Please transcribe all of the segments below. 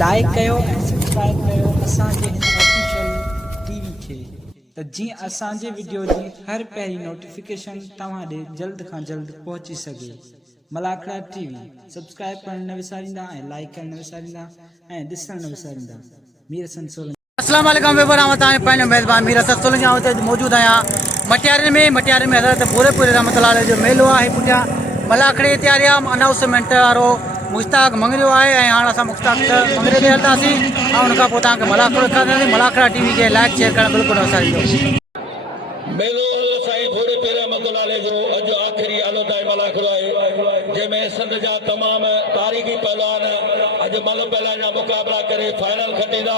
Like कयो ऐं subscribe कयो असांजे हिन ऑफिशियल टीवी खे त जीअं असांजे वीडियो जी हर पहिरीं नोटिफिकेशन तव्हां ॾे जल्द खां जल्द पहुची सघे। मलाखड़ा टीवी सब्सक्राइब करण न विसारींदा ऐं लाइक करण न विसारींदा ऐं ॾिसण न विसारींदा। मीर हसन सोलंकी। अस्सलाम वालेकुम वेबर तव्हां पंहिंजो मेज़बान मीर हसन सोलंकी हुते मौजूदु आहियां मटियारे में हज़रत भूरेपुर रहमतुल्लाह जो मेलो आहे पुठियां मलाखड़े तयारी आहे अनाउंसमेंट वारो मुश्ताक मंगरियो आहे ऐं हाणे असां मुश्ताक मंगरे ते हलंदासीं ऐं उन खां पोइ तव्हांखे मलाखड़ो ॾेखारींदासीं। मलाखड़ा टीवी खे लाइक शेयर करणु बिल्कुलु न विसारिजो। मेलो साईं भूरेपुर रहमतुल्लाह जो अॼु आख़िरी आलोताई मलाखड़ो आहे जंहिंमें सिंध जा तमामु तारीख़ी पहलवान अॼु मल पहलवान जा मुक़ाबला करे फाइनल खटींदा।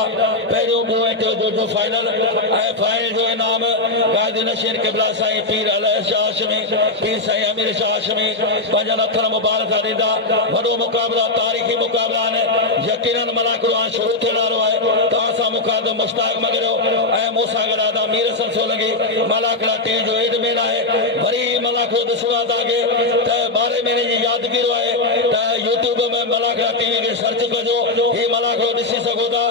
पहिरियों ॿियों ऐं टियों जो फाइनल ऐं फाइनल जो इनाम गाज़ी नशीर क़िबला साईं पीर अलह शाह हाशमी पीर साईं अमीर शाह हाशमी पंहिंजा नथर मुबारक ॾींदा। वॾो मुक़ाबला तारीख़ी मुक़ाबला आहिनि। यकीनन मलाखड़ो हाणे शुरू थियण वारो आहे। तव्हां सां मुखातिब मुश्ताक मंगरियो ऐं मूंसां गॾु आदा मीर हसन सोलंकी। मलाखड़ा टीवी जो एड मेन आहे। वरी मलाखड़ो ॾिसणो आहे तव्हांखे त 12 महीने जी यादगिरी आहे त यूट्यूब में मलाखड़ा टीवी खे सर्च कजो। ही मलाखड़ो ॾिसी सघो था।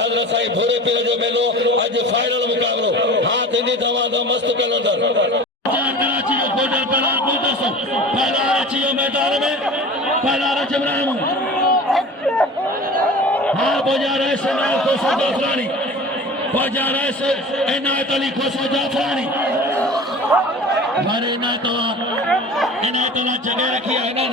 हज़रत साईं भूरेपीर जो मेलो अॼु फाइनल मुक़ाबलो हा थींदी तव्हां त मस्तु कलंदर। कराची जो गोडल पहलवान गुलदस्तो पहलवान अची वियो मैदान में। पहलवान अची इब्राहिम हा बोजा रईस खोसो जाफरानी बोजा रईस इनायत अली खोसो जाफरानी मारे इनायत जगह रखी है ना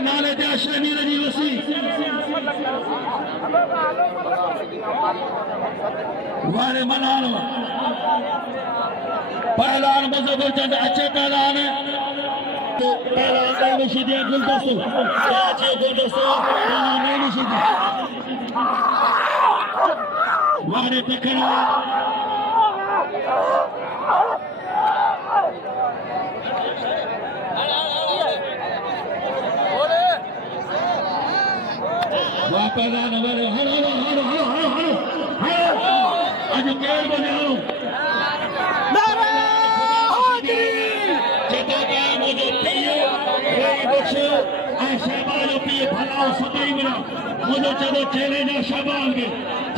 नाले ते अशमीर जी वसी वारे मनाल पहलवान मुजफ्फर चंद अच्छे पहलवान तो पहलवान नहीं निशिदी गुलदस्तो अच्छे गुलदस्तो पहलवान नहीं निशिदी वारे तकड़ा पहलवान हमारे हरो हरो हरो हरो हरो हरो आज केर बने हरो जेको का मुझे पियो कोई बख्श शहबाज पियो भलाओ सदाई मिला मुझे चलो चैलेंज शहबाज के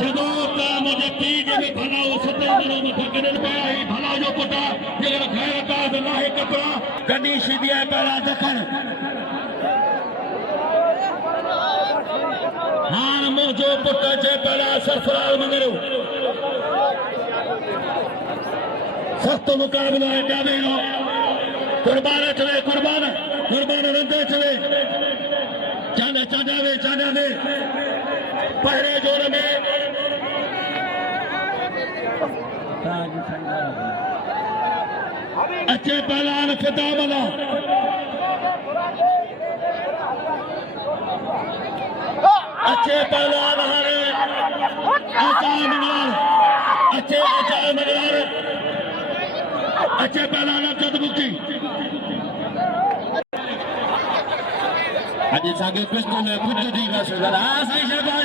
जदो का मुझे पी जे भलाओ सदाई मिला मथा कदन पे आई भला जो पुटा जेकर खैर का लाहे कपड़ा गनी सीधी है पहला दखन हान मुझो पुट जे पहला सरफराज मंगरो सख्त मुकाबला है जावेनो कुर्बान चले कुर्बान रंदे चले चांदा पहरे जोर में अच्छे पहलवान खिताब वाला अच्छे पहलवान हमारे अच्छे पहलवान चतुर्मुखी अॼु असांखे पिस्तूल में कुझु थी वियोसीं हा साईं शहबाज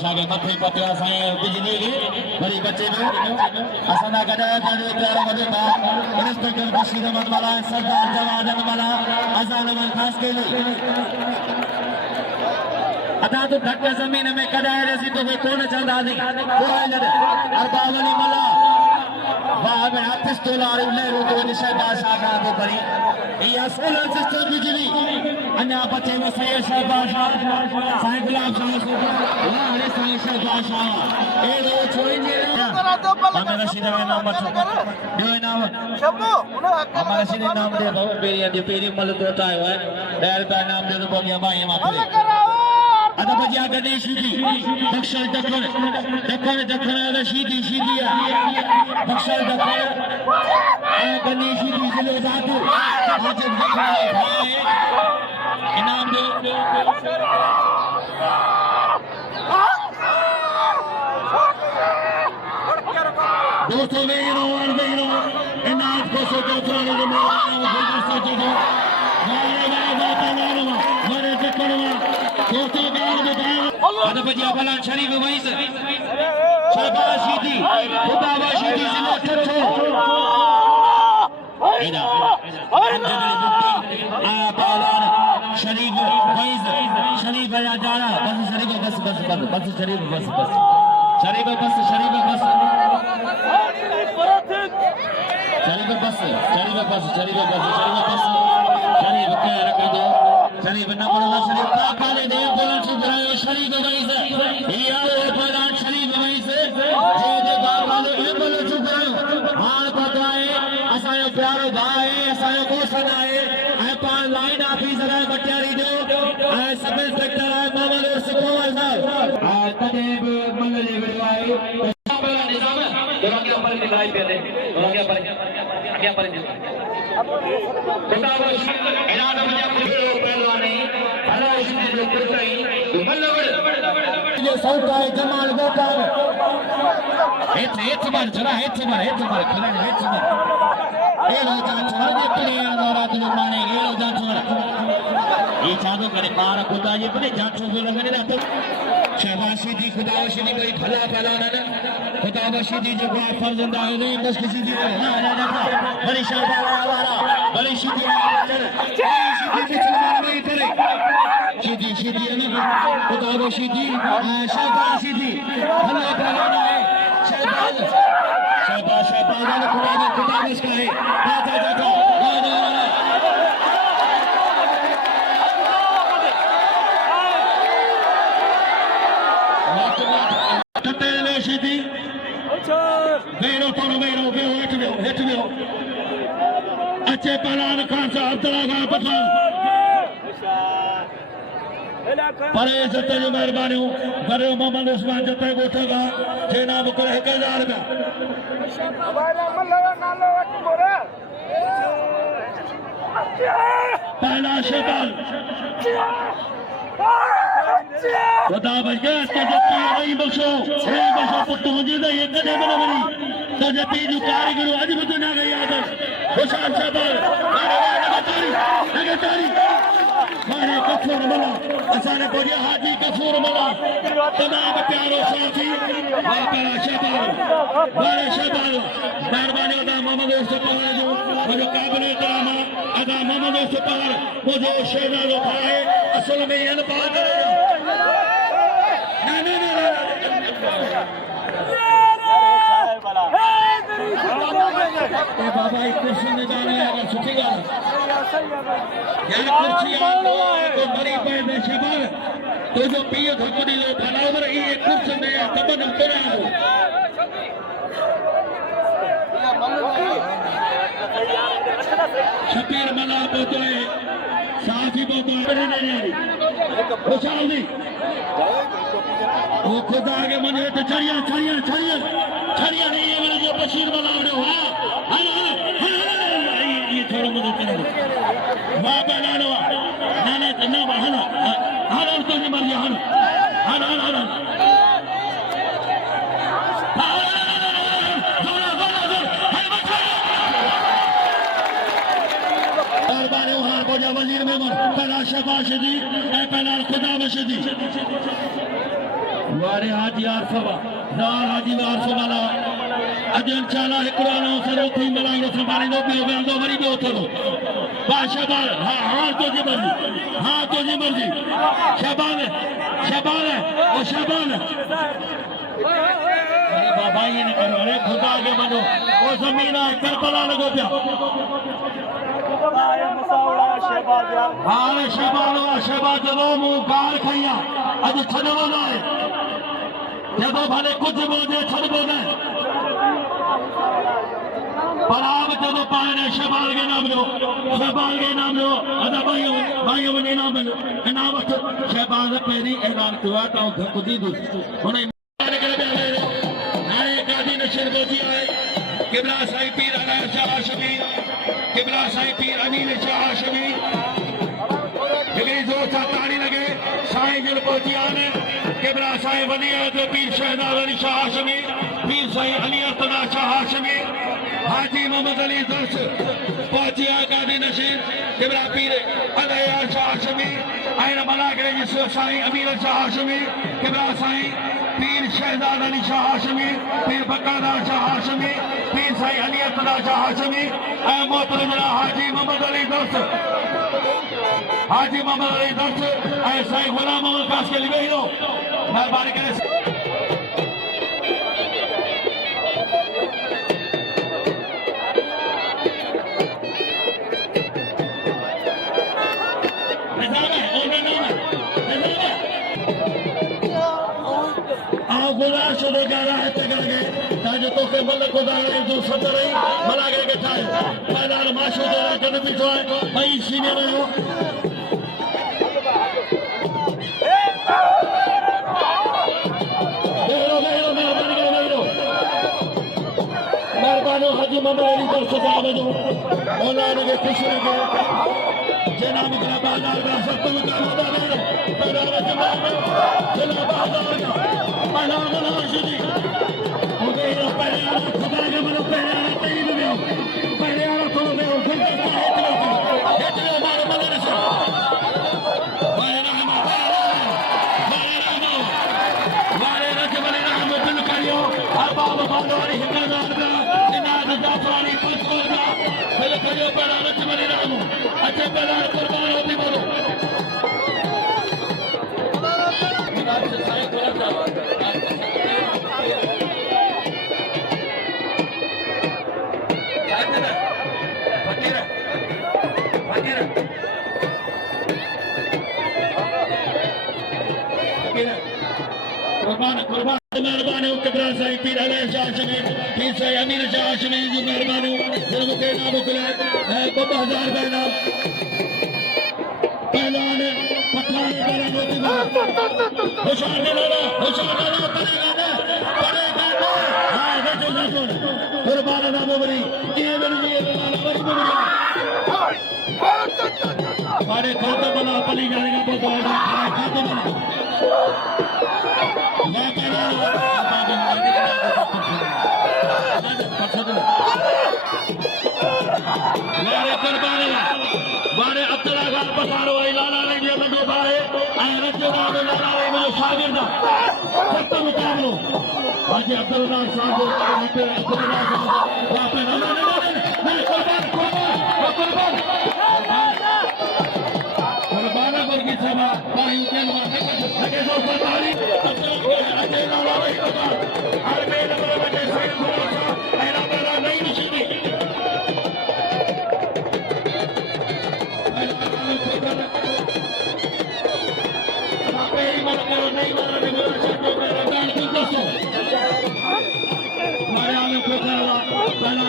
साहब के मथे पतियो साईं बिजली खे वरी बचे पियो असां सां गॾु इंस्पेक्टर बशीर अहमद वाला सरदार जवाद अहमद वाला अज़ान अहमद ख़ास कयलु अदा तो ढक जमीन में कदाए रसी तो वे कौन चंदा दी कोई लड़ अरबावली मला वाह में पिस्तौल और ले रो तो निशा बादशाह का को परी या 16 सिस्टर बिजली अन्या बचे में सैयद शहबाज साईं गुलाब शाह वाले साईं शहबाज ए दो छोड़ेंगे हमें रशीद में नाम बचा जो नाम हमारा रशीद नाम दे बाबा पेरी मल तो चाहे है डायरेक्ट नाम दे तो बोलिया भाई हम आपके आता बजिया गणेश जी दक्षिण रशीदी शीदिया दक्षिण गणेश जी जिले जादू इनाम दो दोस्तों इनाम को सोचो ada bajia balan Sharif Wais Shahbaz Shidi Khudaba Shidi Zila Tatto Ida Aya balan Sharif Wais Sharif aya jara bas Sharif bas Sharif bas Sharif bas kya rakha do Sharif na bola Sharif ka kale de bola Sharif Wais ये प्रधान शरीफ वैस जे जे बाबा ए बोलो चुकायो हाल पताए असायो प्यारो भाई असायो question आए ए पान line officer है बटियारी जो ए sub inspector है मोहम्मद सुखवाल साहब कदे मल्ले जे बिड़वाए निजाम दोनों के ऊपर निगरानी पे दे दोनों के ऊपर किताब इरादा में पहलवान नहीं भला उसने जो कुछ नहीं मल्ले सौका है जमाल गोपाल हेच मार चला हेच मार खिलाड़ी हेच मार ए रोजा छोड़ दे प्लेयर द्वारा तुम माने ए रोजा छोड़ ये चादो करे पार खुदा ये पने जांचो भी लगने ना तो शहबाज दी खुदा वशीदी कोई भला भला ना खुदा वशीदी जो को फर्जंदा है नहीं बस किसी दी ना बड़ी शहबाज वाला बड़ी शीदी नहीं करे शीदी है ना खुदा वशीदी शहबाज शीदी भला भला ना है शहबाज वाला खुदा बस का है जा Tatele Shidi Vero Hetveo Ache Palan Khan Sahab Abdullah Khan Pathan Pare Jate jo mehrbani ho Pare Mohammad Usman Jate Gothaga Je naam kar 1000 rupiya Pehla Shehbaz खुदा बच गया तो जब नहीं बख्शो पुट्टू मुझे तो ये कदे बना बनी तो जब पी जो कारीगर आज भी तो ना गई आदर खुशाल शहबाज लगातारी मारे कफूर मला असाने बोलिया हाजी कफूर मला तमाम प्यारों साथी मारा शहबाज मेहरबानी अदा मोहम्मद सुपहार जो मुझे काबिल करामा अदा मोहम्मद सुपहार मुझे शेरा जो खाए असल में ये बात करेगा बाबा एक कुर्सी में जाना है अगर छुटेगा यार कुर्सी आपको मरी पे में शबाल तो जो पिए धकुनी लो फलावर ये कुर्सी में कबन उतरा हो शबीर मला बोतोए साथी बोतोए नहीं खुशाल दी वो खुदा के मन में तो छड़िया नहीं है मेरे जो बशीर बनावड़े हो ये थोड़ा मुझे चले माँ बना लो नाना हन तो नहीं मर गया हन वजीर में पहला शहबाज शदी पहला खुदा बशदी वारे हाजी आरफवा नार हाजी आरफवाला अजन चाला कुरान सरो थी मलांगो संभाली लो भी हो वरी भी होतो बादशाह हां तो जी मर्जी शहबाज ओ शहबाज अरे बाबा ये नहीं करो अरे खुदा के मनो वो जमीन करबला लगो पिया हाणे शहबाज जदों मूं गाल खई आहे अॼु छॾिबो न आहे जदों भले कुझु बि हुजे छॾिबो न आहे पर आप जदों पाए ने शहबाज खे इनाम ॾियो अदा भाई वञे इनाम वठ शहबाज पहिरीं ऐलान कयो आहे त धक ॾींदुसि हुन हाणे गादी नशीर पहुची आहे किबला साईं पीर अनायर शाह हाशमी किबला साईं पीर अनील शाह हाशमी हिकिड़ी ज़ोर सां ताड़ी लॻे साईं जन पहुची आहिनि किबला साईं वॾी अहद पीर शहज़ाद अली शाह हाशमी पीर साईं अली अरतदा शाह हाशमी हाजी मोहम्मद अली दर्श पहुची आहे गादी नशीर किबला पीर अनायर शाह हाशमी ऐं मलागरे जी साईं अमीर शाह हाशमी किबला साईं पीर शहज़ाद अली शाह हाशमी पीर बकादा शाह हाशमी पीर साईं अली अरतदा शाह हाशमी ऐं मोहतरम हाजी मोहम्मद अली दर्श ऐं साईं गुलाम मोहम्मद कासकली वेही रहो महिरबानी करे गुलाम शुरू गाना है तगड़े ताजो तो के मल को दाने जो सतरे मला के ठाए मैदान माशो दे कद पिछो है भाई सीने में हो मेहरबानी हाजी मोहम्मद अली दर्श साहब जो मौलाना के खुश रखे जनाब का बाजार का सब तो मुकाबला है पैदार जनाब बाजार का पहला मुनाशिदी मुझे ये पहले खुदा के मनो पहले तई में पहले तो में फिर है हमारे मदरसा वाले रजबली रहमत करियो अरबाब बादवारी हिकदार का इनाद जाफरानी पंचकोर का फिर करियो पहला रजबली रहमत अच्छे पहला कुर्बान होती बोलो कुर्बान मेहरबानी किबला साईं पीर अनायर शाह हाशमी पीर साईं अमीर शाह हाशमी जी मेहरबानी जिन मूंखे इनाम मोकिलिया ऐं 2000 रुपया इनाम पहलवान पठान होशियार कुर्बान ना मोबरी ये मेरी हमारे खाते बना पली जाने का बहुत खाते बना मेरे कुर्बानी मारे अब्दुल्ला खान पसारो लाला ने जो लगे भाई रजदा लाला ने मुझे शागिर्द सख्त मुकाबलो आज अब्दुल्ला साहब अब्दुल्ला साहब वापस नहीं कुर्बान वर्गी सभा भाई उकेल लगे सो सरदारी अजय लाला भाई हर में नंबर बजे सही भरोसा ऐना मेरा नहीं निशीदी नहीं मारा हमारे आने को पहला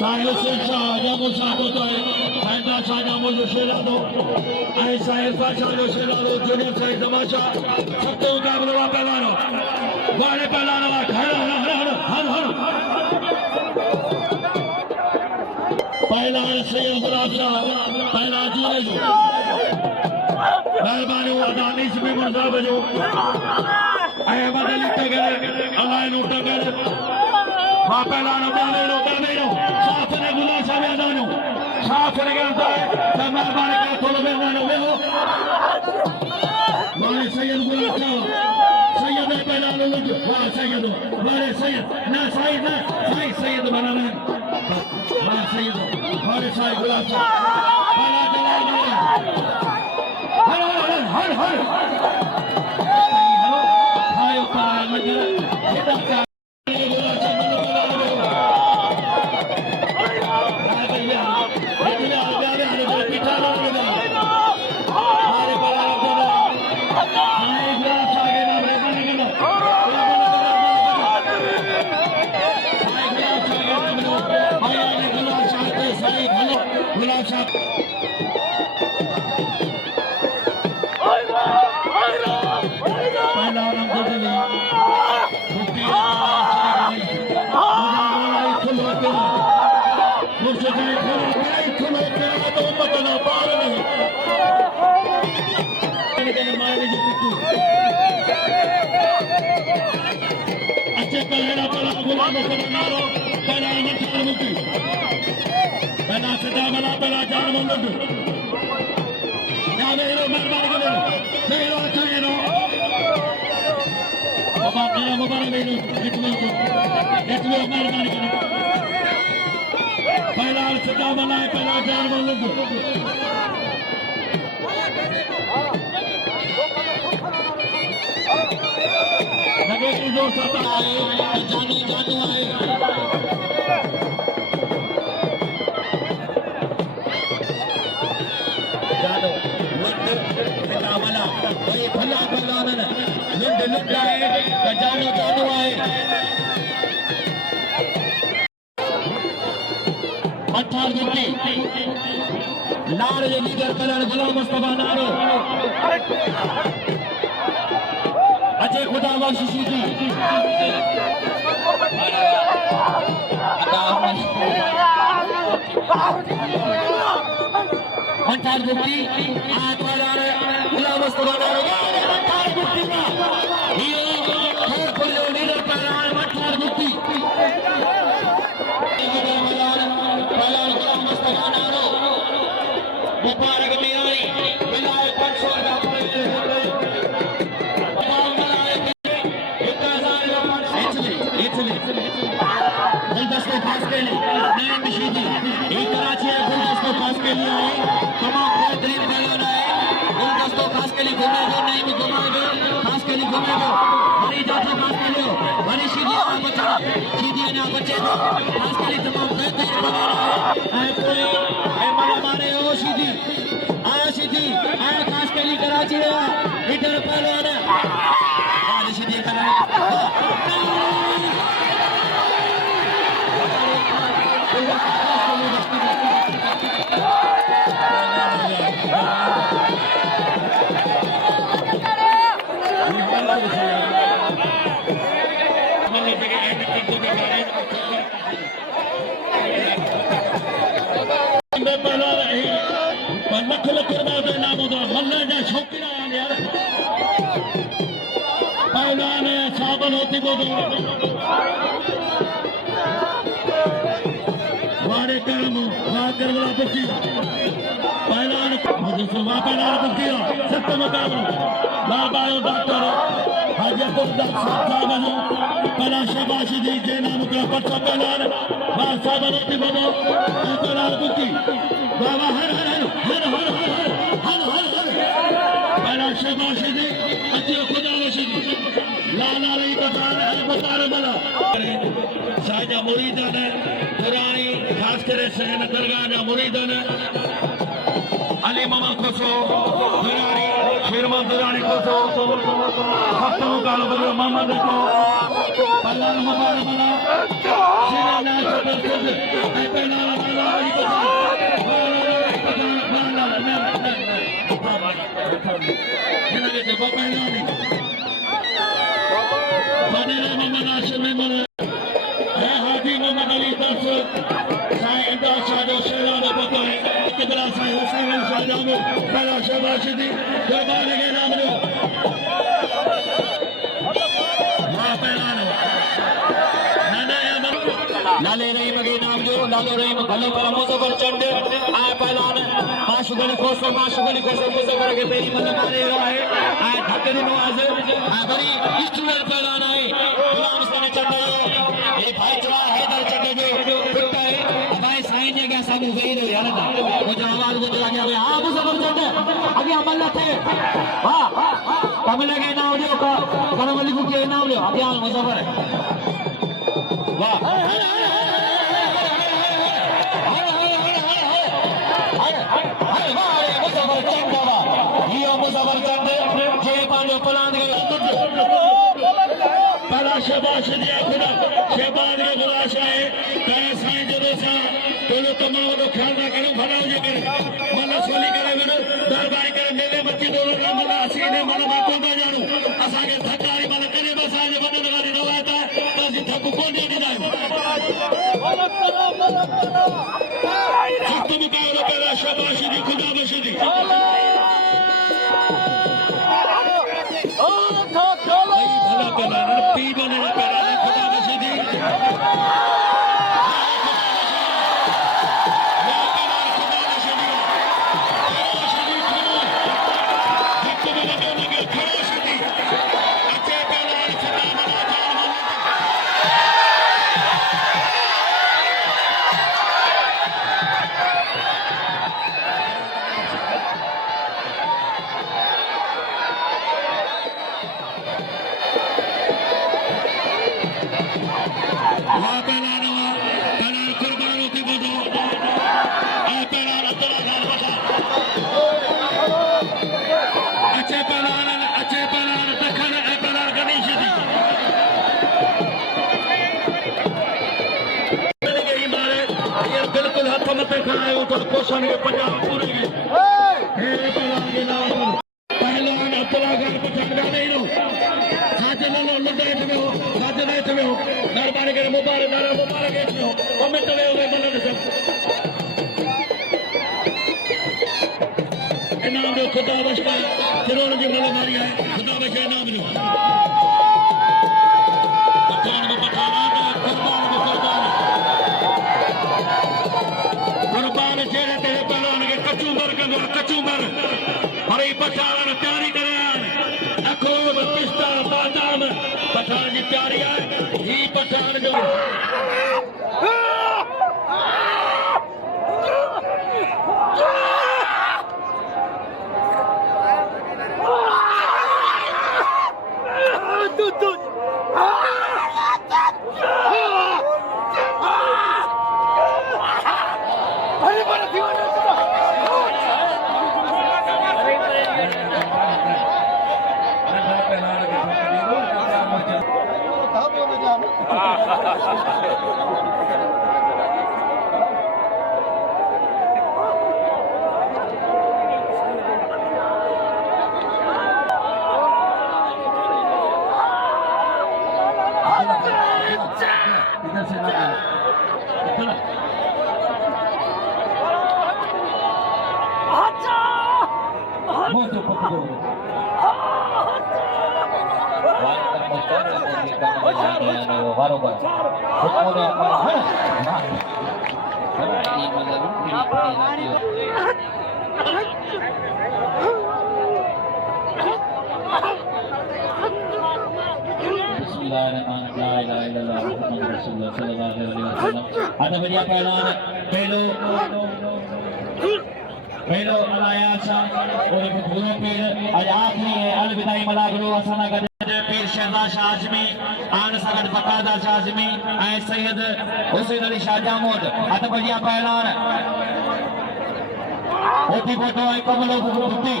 साहिल से शाह जामो शाह को तो है साइदा शाह जामो जो शेरा दो ऐ साहिल शाह जो शेरा दो जूनियर साहिल तमाशा सबसे मुकाबले वा पहलवानो वाले पहलवानो हर पहलवान सैयद गुलाब शाह पहला जूनियर जो मेहरबानी अदानी से मुर्दाब जो अहमद अली तगड़े अलाय नो तगड़े वा पहलवानो गाने नो साथ ने गुलाब शाह अदानो साथ ने करता है मेहरबानी का थोड़ा मेहरबानी वे हो वाले सैयद गुलाब शाह सैयद पहलवानो वाह सैयद वाले सैयद ना सैयद बनाना वाह सैयद वाले सैयद गुलाब शाह पहला जलाल हर हाय उतार मगर पहला नंबर दिली मुक्ति मुर्शिद खुलो के तो मतना पार नहीं ने मारे जी कुत्तू अच्छे पहला पहला गुलाम को नारो पहला नंबर मुक्ति पहला सदा वाला पहला जान मंद या मेरे मेहरबानी करो मेरा चेहरा बाबा मेरा मुबारक इतने मेहरबानी करो पहला सदा वाला पहला जान मंद लगे कि जो सता है जानो जानो है जानो सदा वाला वही भला भला न लुंड है जानो जानो है अठार गिनती लाल जे लीडर कलर गुलाम मुस्तफा नारो अजय खुदा बख्शिशी जी अठार गिनती आज वाला गुलाम मुस्तफा नारो अठार गिनती का ये थोड़ खुले लीडर कलर अठार गिनती मुबारक मियारी विलायत 500 गुलदस्ते पास के लिए नए मशीदी एक कराची है गुलदस्तों पास के लिए आए तमाम बेहतरीन बैलन आए गुलदस्तों खास के लिए घूमे दो नहीं भी घुमा दो खास के लिए घूमे दो हरी जाति पास के लिए हरी शीदिया ना बचा शीदिया ना बचे दो खास के लिए तमाम बेहतरीन बैलन आए पूरे मारा मारे ओ शीदी आया शीदी आया खास के लिए कराची है इधर पहलवान है शीदी का लख लख रुपए नाम मल्ला जा शौकीन आया यार पहलवान साबन होती को वारे काम वाकर वाला पुकी पहलवान मुझे सुबह पहलवान पुकी सत्य मुकाबला लाल बायो डॉक्टर हाजीपुर साहब है पहला शाबाशी दी जे नाम का पट्टा पहलवान बाल साबन होती बोलो पहलवान पुकी बाबा हर हर हर हर हर हर हर पहला शाबाशी दी अच्छे खुदा वशीदी लाला रही बता बला साजा मुरीदन पुरानी खास करे सहन दरगाह जा मुरीदन अली मामा खोसो दुरानी शेरमान दुरानी खोसो सप्तम काल बदल मोहम्मद को पल्ला मुबारक बना सीने ना जबरदस्त ऐ पहला वाला अली को इनके जवाब पहला नहीं बनेला मोहम्मद हाशिम में है हाजी मोहम्मद अली दस साईं इमदाद शाह जो शेरा ने बताए कितना साईं हुसैन शाह जामो पहला शाबाशी दी दरबार के नाम लो मां पहला लाले रहीम के नाम जो लालो रहीम भलो पर मुजफ्फर चंद आए पहलवान माशुगली खोसो मुजफ्फर के तेरी मन मारे है आए धकरी नवाज आ बड़ी स्टूडेंट पहलवान आए गुलाम हुसैन चंद ये भाई चवा हैदर चंद जो पुट्टा है भाई साईं ने क्या सब गई रो यार वो जो आवाज वो चला गया भाई हां मुजफ्फर चंद अभी अमल थे वाह तमिल के नाम जो करमली को के नाम लो अभी मुजफ्फर वाह पहला शहबाज दिया खुदा शहबाज के गुलाश है कहे साईं जो सा तो तमाम तो ख्याल ना करो भला हो जाए को कोने दिलायो सख्त मुकाबला पहला शाबाशी दी खुदा बख्शी भला पहला पी बने पहला खुदा बख्शी दी बिल्कुल हाथ मत खाए तो पोषण के पंजाब पूरे के पहलवान अब्दुल्ला खान पछाड़ नहीं नो साथ ले लो लड़ाई में हो साथ नहीं में हो दरबार के मुबारक में हो कमेंट में हो बल्ले सब इनाम दो खुदा बख्शा फिरोन जी मल मारी है खुदा बख्शा इनाम दो पठान को पठाना कुर्बान जेड़े तेरे पहलवान के कचूबर हरी पठान तैयारी करे अखोब पिस्ता बादाम पठान की तैयारी है ही पठान जो इधर से ना molto poco ada banyak pelayan Pelo Alayasa और भूलों पे आज आखिरी है अलविदाई मलागलो असना का पीर शहजाद शाहजमी आन सगद बकादा शाहजमी ऐ सैयद हुसैन अली शाह जामोद अत बढ़िया पहलान ओटी फोटो आई कमलो बुद्धि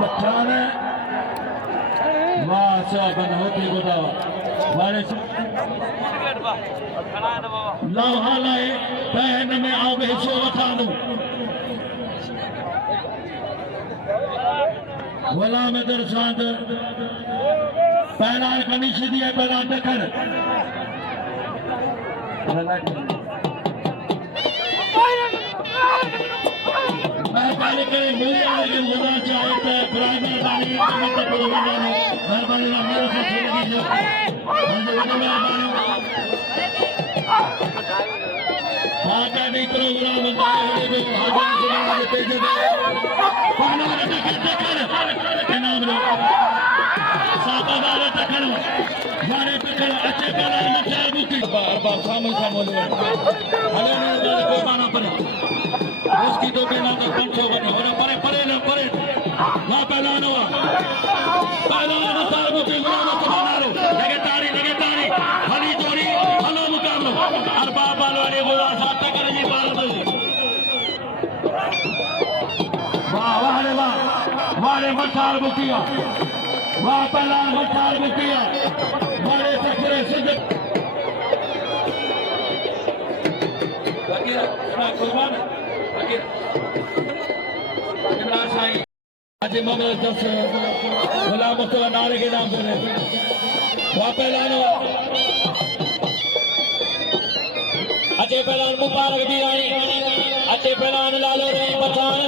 पठान वाह साबन होती गुदा वाले लाहालाए बहन में आओ हिस्सो वठा दूं गुलाम दरसांद पहला कनीश दिया पहला दखन मेहरबानी करे मिली आगे खुदा चाहे तो प्राइमरी बानी कमेंट करो मेहरबानी ना मेरे को छोड़ दीजिए मेहरबानी आका नहीं प्रोग्राम होने दो हजार से वाले पेज दे पाना टक्कर इनाम लो साता वाले टक्कर वाले टक्कर अच्छे पहला मचार बुकी बार सामने लो हले ने को माना पड़े उसकी तो बिना तो 500 बने और परे ना पहला साल बुकी गुलाम सुभान लगे तारी हली जोड़ी हलो मुकाबलो और बाबा वाले बोला साथ कर जी बाल वाह रे मचार बुकिया वाह पहला मचार बुकिया वाले सखरे सिद्ध कुर्बान इमरान साईं आज कासिम मोहम्मद जस गुलाम मुस्तफा नारे के नाम से पहलान अच्छे पहलान मुबारक दी रानी अच्छे पहलान लालो रे पठान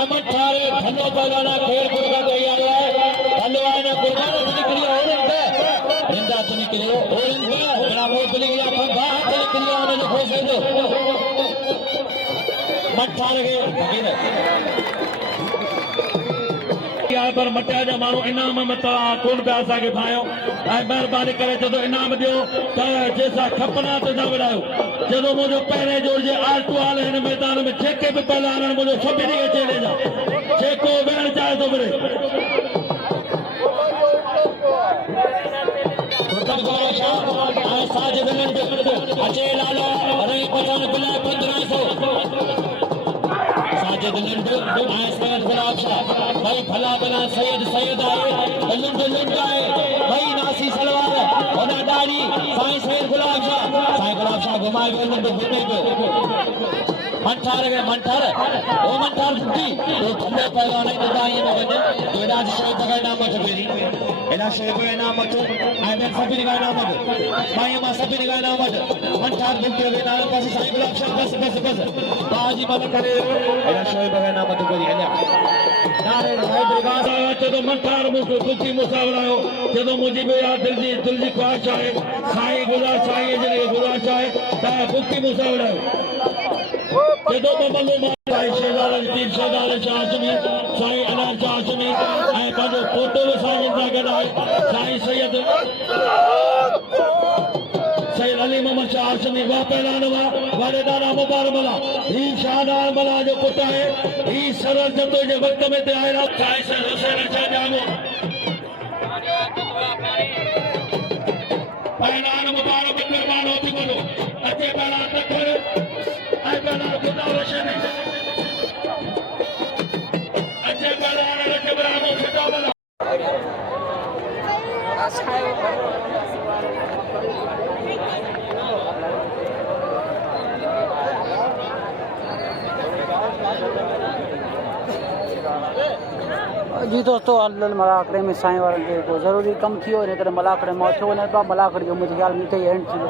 अमन ठारे धनो पहलाना खेल कूद का तैयार है धनो आने कुर्बान तो निकली और रिंदा तो निकली और रिंदा बड़ा बहुत निकली अपन बाहर तो निकली आने जो खुश है जो मठार के भगीन यहाँ पर मटिया जा माण्हू इनाम में तव्हां कोन पिया असांखे भायो ऐं महिरबानी करे जॾहिं इनाम ॾियो त जंहिंसां खपना त न विड़ायो जॾहिं मुंहिंजो पहिरें जोड़ जे आलतू आल हिन मैदान में जेके बि पहलवान आहिनि मुंहिंजो सभिनी खे चई ॾिजां जेको विढ़णु चाहे थो विढ़े अचे लाला अरे पठान बिला 1500 साजिद लंड आए सैयद गुलाब शाह भाई भला बना सैयद सैयद आए लंड आए भाई नासी सलवार होना दाढ़ी साईं सैयद गुलाब शाह घुमाए गए लंड घूमे गए मंठार गए मंठार ओ मंठार बुद्धि तो भले पहलवान है दाई में वजन एडा शोय बगैर नाम मत बेरी एडा शोय बगैर नाम मत आए मैं सभी का नाम मत भाई मां सभी का नाम मत मंठार बुद्धि के नाम पास साईं गुलाब शाह बस बाजी मन करे एडा शोय बगैर नाम मत बेरी अल्लाह नारे हैदराबाद जदों मंठार मुझको बुद्धि मुसावरायो जदों मुझी में यार दिल जी ख्वाहिश है साईं गुलाब साईं जने गुलाब है ता बुद्धि मुसावरायो जदों बबलू साईं शेदार तीन शेदार चाचमी साईं अनार चाचमी ऐं पंहिंजो फोटो बि साईं सां गॾु आहे साईं सैयद अली मोहम्मद शाह हाशमी वाह पहलवान वारे दाना मुबारक मला ही शाहदार मला जो पुट आहे ही सरल जतो जे वक्त में ते आया साईं सर हुसैन शाह जामो पहलवान मुबारक कुर्बान होती बोलो अच्छे पहलवान तक ऐं पहलवान खुदा वशनी अच्छे पहलवान रखे बराबर खुदा बला जी दोस्तों अल मलाकड़े में साईं वारनि खे को ज़रूरी कमु थी वियो इन करे मलाकड़े मां अचो वञे पियो मलाकड़ जो मुंहिंजे ख़्याल में हिते ई एंड थी वियो